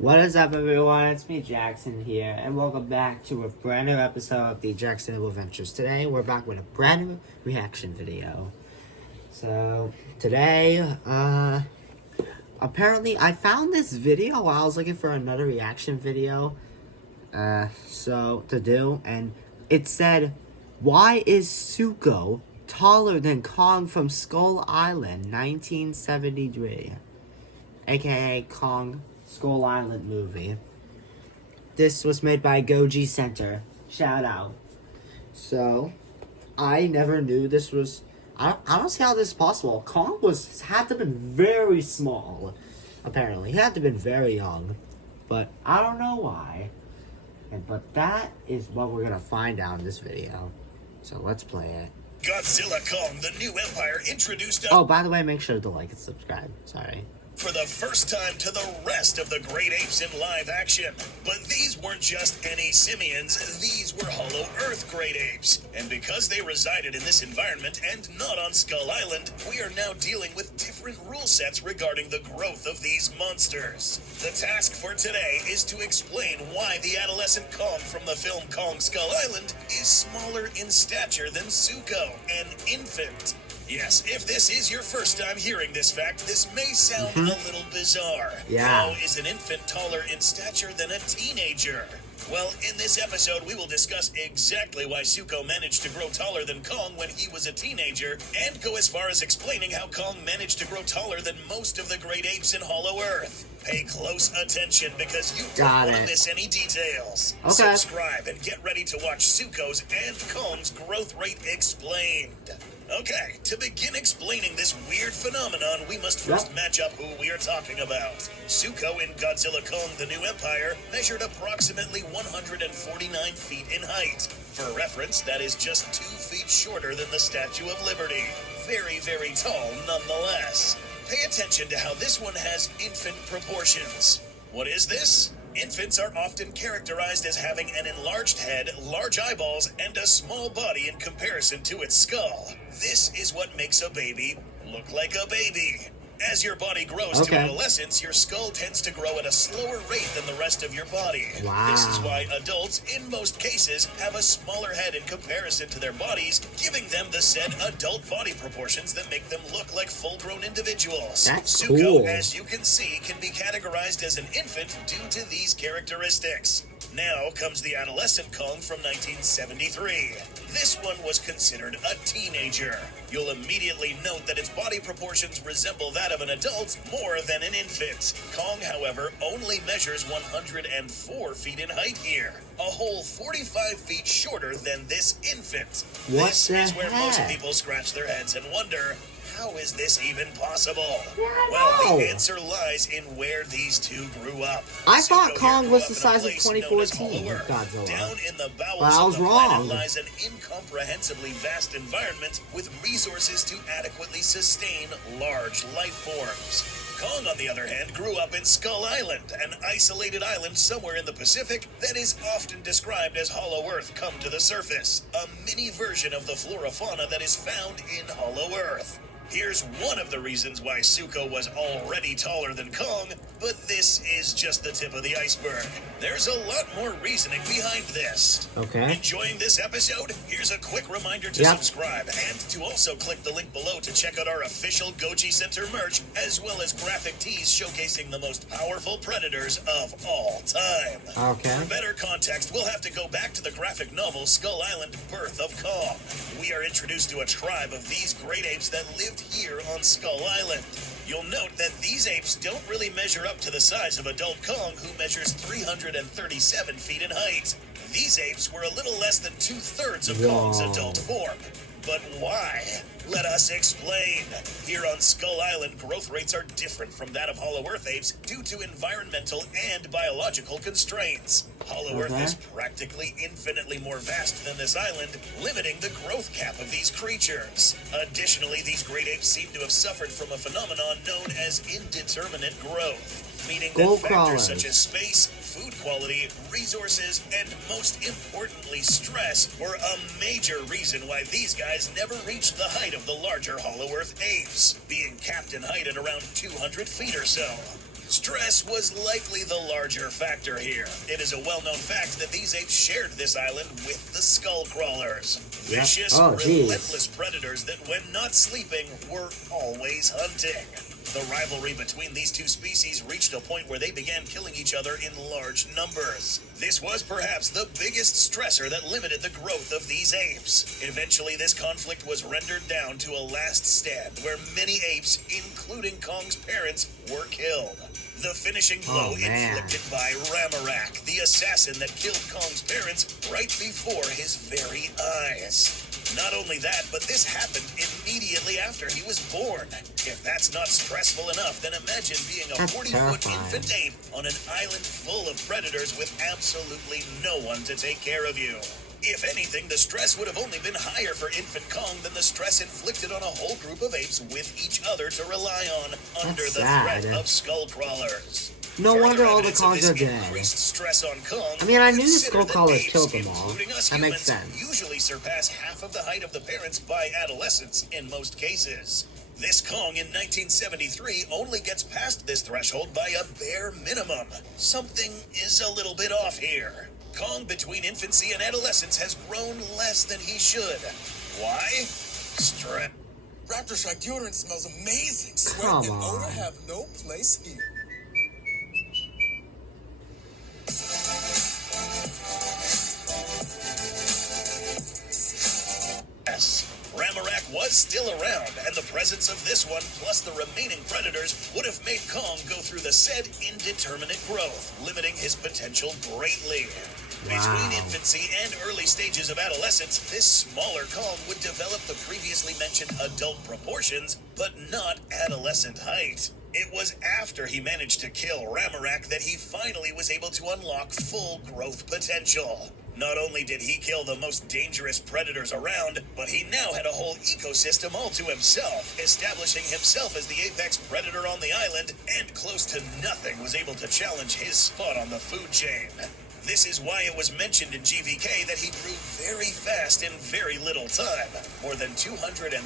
What is up, everyone? It's me, Jaxson here, and welcome back to a brand new episode of the Jaxson Adventures. Today, we're back with a brand new reaction video. So, today, apparently, I found this video while I was looking for another reaction video, to do, and it said, "Why is Suko taller than Kong from Skull Island, 1973?" AKA Kong Skull Island movie. This was made by Goji Center. Shout out. So, I never knew this was... I don't see how this is possible. Kong had to have been very small, apparently. He had to have been very young. But I don't know why. But that is what we're going to find out in this video. So, let's play it. Godzilla Kong, the new empire, introduced Oh, by the way, make sure to like and subscribe. Sorry. For the first time to the rest of the great apes in live action. But these weren't just any simians, these were Hollow Earth great apes. And because they resided in this environment and not on Skull Island, we are now dealing with different rule sets regarding the growth of these monsters. The task for today is to explain why the adolescent Kong from the film Kong Skull Island is smaller in stature than Suko, an infant. Yes, if this is your first time hearing this fact, this may sound a little bizarre. Yeah. How is an infant taller in stature than a teenager? Well, in this episode, we will discuss exactly why Suko managed to grow taller than Kong when he was a teenager, and go as far as explaining how Kong managed to grow taller than most of the great apes in Hollow Earth. Pay close attention because you don't want to miss any details. Okay. Subscribe and get ready to watch Suko's and Kong's growth rate explained. Okay, to begin explaining this weird phenomenon, we must first match up who we are talking about. Suko in Godzilla Kong the New Empire measured approximately 149 feet in height. For reference, that is just 2 feet shorter than the Statue of Liberty. Very, very tall nonetheless. Pay attention to how this one has infant proportions. What is this? Infants are often characterized as having an enlarged head, large eyeballs, and a small body in comparison to its skull. This is what makes a baby look like a baby. As your body grows to adolescence, your skull tends to grow at a slower rate than the rest of your body. Wow. This is why adults, in most cases, have a smaller head in comparison to their bodies, giving them the said adult body proportions that make them look like full-grown individuals. That's Suko, cool. as you can see, can be categorized as an infant due to these characteristics. Now comes the adolescent Kong from 1973. This one was considered a teenager. You'll immediately note that its body proportions resemble that of an adult more than an infant. Kong, however, only measures 104 feet in height here, a whole 45 feet shorter than this infant. This is where most people scratch their heads and wonder, how is this even possible? Well, the answer lies in where these two grew up. I thought Suko Kong was the grew up size in a of place known as 2014 Hollow Earth. Godzilla. Down in the bowels But I was of the wrong. planet lies an incomprehensibly vast environment with resources to adequately sustain large life forms. Kong, on the other hand, grew up in Skull Island, an isolated island somewhere in the Pacific that is often described as Hollow Earth come to the surface, a mini version of the flora-fauna that is found in Hollow Earth. Here's one of the reasons why Suko was already taller than Kong, but this is just the tip of the iceberg. There's a lot more reasoning behind this. Okay. Enjoying this episode? Here's a quick reminder to subscribe and to also click the link below to check out our official Goji Center merch, as well as graphic tees showcasing the most powerful predators of all time. Okay. For better context, we'll have to go back to the graphic novel Skull Island, Birth of Kong. We are introduced to a tribe of these great apes that lived here on Skull Island. You'll note that these apes don't really measure up to the size of adult Kong, who measures 337 feet in height. These apes were a little less than 2/3 of Kong's adult form. But why? Let us explain. Here on Skull Island, growth rates are different from that of Hollow Earth apes due to environmental and biological constraints. Hollow Earth is practically infinitely more vast than this island, limiting the growth cap of these creatures. Additionally, these great apes seem to have suffered from a phenomenon known as indeterminate growth, meaning that factors such as space, food quality, resources, and most importantly stress were a major reason why these guys never reached the height of the larger Hollow Earth apes, being capped in height at around 200 feet or so. Stress was likely the larger factor here. It is a well-known fact that these apes shared this island with the skull crawlers. Yep. Vicious, Oh, relentless predators that, when not sleeping, were always hunting. The rivalry between these two species reached a point where they began killing each other in large numbers. This was perhaps the biggest stressor that limited the growth of these apes. Eventually, this conflict was rendered down to a last stand where many apes, including Kong's parents, were killed. The finishing blow inflicted by Ramarak, the assassin that killed Kong's parents right before his very eyes. Not only that, but this happened immediately after he was born. If that's not stressful enough, then imagine being a 40-foot infant ape on an island full of predators with absolutely no one to take care of you. If anything, the stress would have only been higher for infant Kong than the stress inflicted on a whole group of apes with each other to rely on under the threat of skull crawlers. No wonder all the Kongs are dead. Stress on Kong, I mean, I knew the skull crawlers killed them all. That makes sense. Usually surpass half of the height of the parents by adolescence in most cases. This Kong in 1973 only gets past this threshold by a bare minimum. Something is a little bit off here. Kong between infancy and adolescence has grown less than he should. Why? Stress. Raptor Shark deodorant smells amazing. Sweat and odor have no place here. Ramarak was still around, and the presence of this one, plus the remaining predators, would have made Kong go through the said indeterminate growth, limiting his potential greatly. Between infancy and early stages of adolescence, this smaller Kong would develop the previously mentioned adult proportions, but not adolescent height. It was after he managed to kill Ramarak that he finally was able to unlock full growth potential. Not only did he kill the most dangerous predators around, but he now had a whole ecosystem all to himself, establishing himself as the apex predator on the island, and close to nothing was able to challenge his spot on the food chain. This is why it was mentioned in GVK that he grew very fast in very little time, more than 233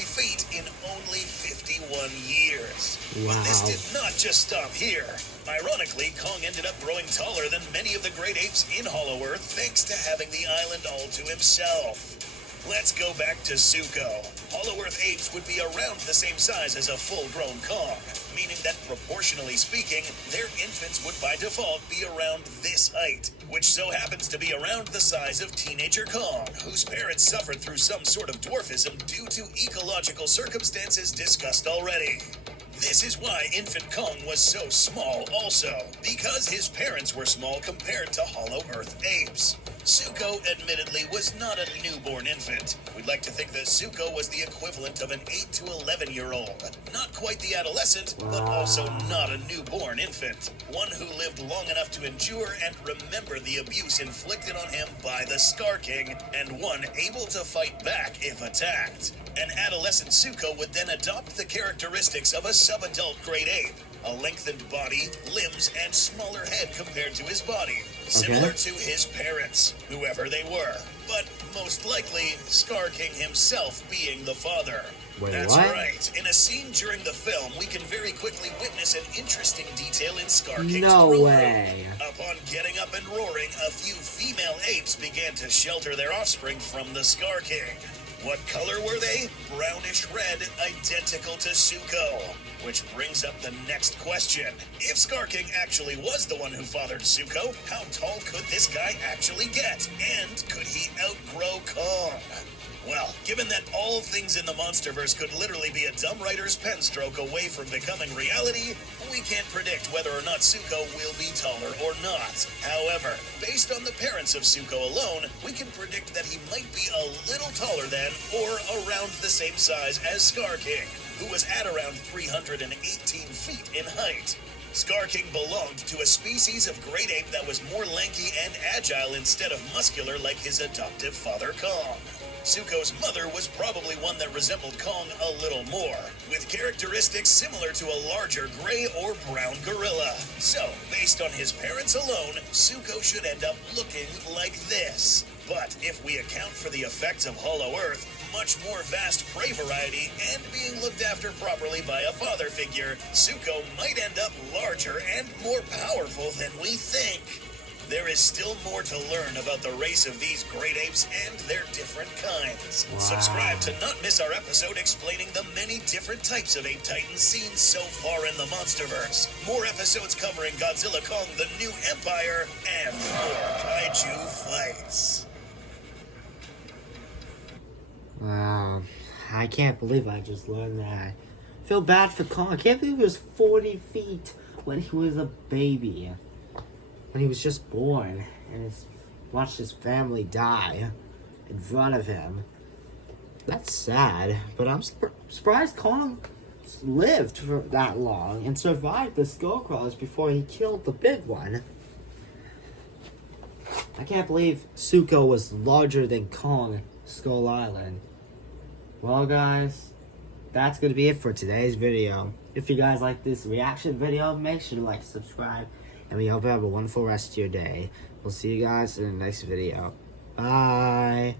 feet in only 51 years. But this did not just stop here. Ironically, Kong ended up growing taller than many of the great apes in Hollow Earth thanks to having the island all to himself. Let's go back to Suko. Hollow Earth apes would be around the same size as a full-grown Kong, meaning that proportionally speaking, their infants would by default be around this height, which so happens to be around the size of teenager Kong, whose parents suffered through some sort of dwarfism due to ecological circumstances discussed already. This is why infant Kong was so small also, because his parents were small compared to Hollow Earth apes. Suko, admittedly, was not a newborn infant. We'd like to think that Suko was the equivalent of an 8 to 11-year-old. Not quite the adolescent, but also not a newborn infant. One who lived long enough to endure and remember the abuse inflicted on him by the Scar King, and one able to fight back if attacked. An adolescent Suko would then adopt the characteristics of a sub-adult great ape. A lengthened body, limbs, and smaller head compared to his body. Similar to his parents, whoever they were. But most likely, Scar King himself being the father. That's right. In a scene during the film, we can very quickly witness an interesting detail in Scar King's throne room. Upon getting up and roaring, a few female apes began to shelter their offspring from the Scar King. What color were they? Brownish red, identical to Suko. Which brings up the next question. If Scar King actually was the one who fathered Suko, how tall could this guy actually get? And could he outgrow Kong? Well, given that all things in the Monsterverse could literally be a dumb writer's pen stroke away from becoming reality, we can't predict whether or not Suko will be taller or not. However, based on the parents of Suko alone, we can predict that he might be a little taller than or around the same size as Scar King, who was at around 318 feet in height. Scar King belonged to a species of great ape that was more lanky and agile instead of muscular like his adoptive father Kong. Suko's mother was probably one that resembled Kong a little more, with characteristics similar to a larger gray or brown gorilla. So, based on his parents alone, Suko should end up looking like this. But if we account for the effects of Hollow Earth, much more vast prey variety and being looked after properly by a father figure, Suko might end up larger and more powerful than we think. There is still more to learn about the race of these great apes and their different kinds. Wow. Subscribe to not miss our episode explaining the many different types of ape titans seen so far in the Monsterverse. More episodes covering Godzilla Kong, the New Empire, and more kaiju fights. Wow. I can't believe I just learned that. I feel bad for Kong. I can't believe he was 40 feet when he was a baby. When he was just born. And watched his family die in front of him. That's sad. But I'm surprised Kong lived for that long and survived the Skullcrawlers before he killed the big one. I can't believe Suko was larger than Kong, Skull Island. Well, guys, that's going to be it for today's video. If you guys like this reaction video, make sure to like, subscribe, and we hope you have a wonderful rest of your day. We'll see you guys in the next video. Bye!